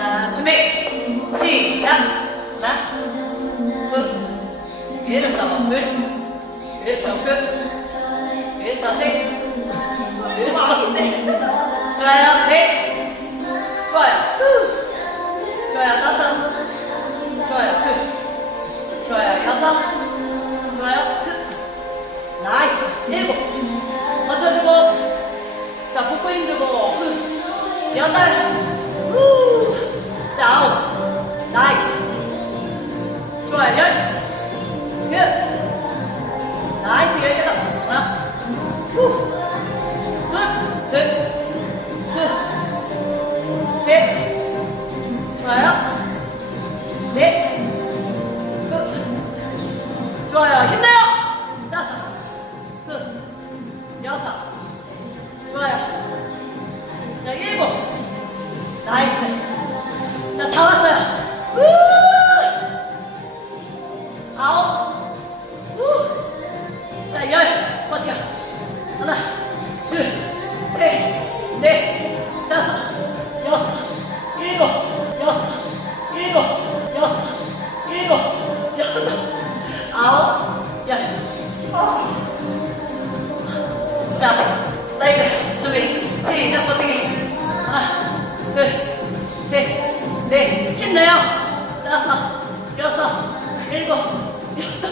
자, 준비! 시작! 하나, 둘, 위에를 잡아, 둘, 위에 잡아, 끝, 위에 잡아, 셋, 위에 잡아, 셋. 좋아요, 넷, 좋아요, 후, 좋아요, 다섯, 좋아요, 끝, 좋아요, 여섯, 좋아요, 끝, 나이스, 일곱, 맞춰주고, 자, 복부 힘주고, 여덟, 좋아요. 열. 그. 끝. 나이스. 열 개다. 하나. 후. 끝. 끝. 끝. 넷. 좋아요. 넷. 끝. 좋아요. 힘내요. 다섯. 끝. 여섯. 좋아요. 자, 일곱. 나이스. 일곱, 여덟, 아홉, 열. 자, 사이드 준비. 시작 버티기. 나요. 다섯, 여섯, 일곱, 여덟.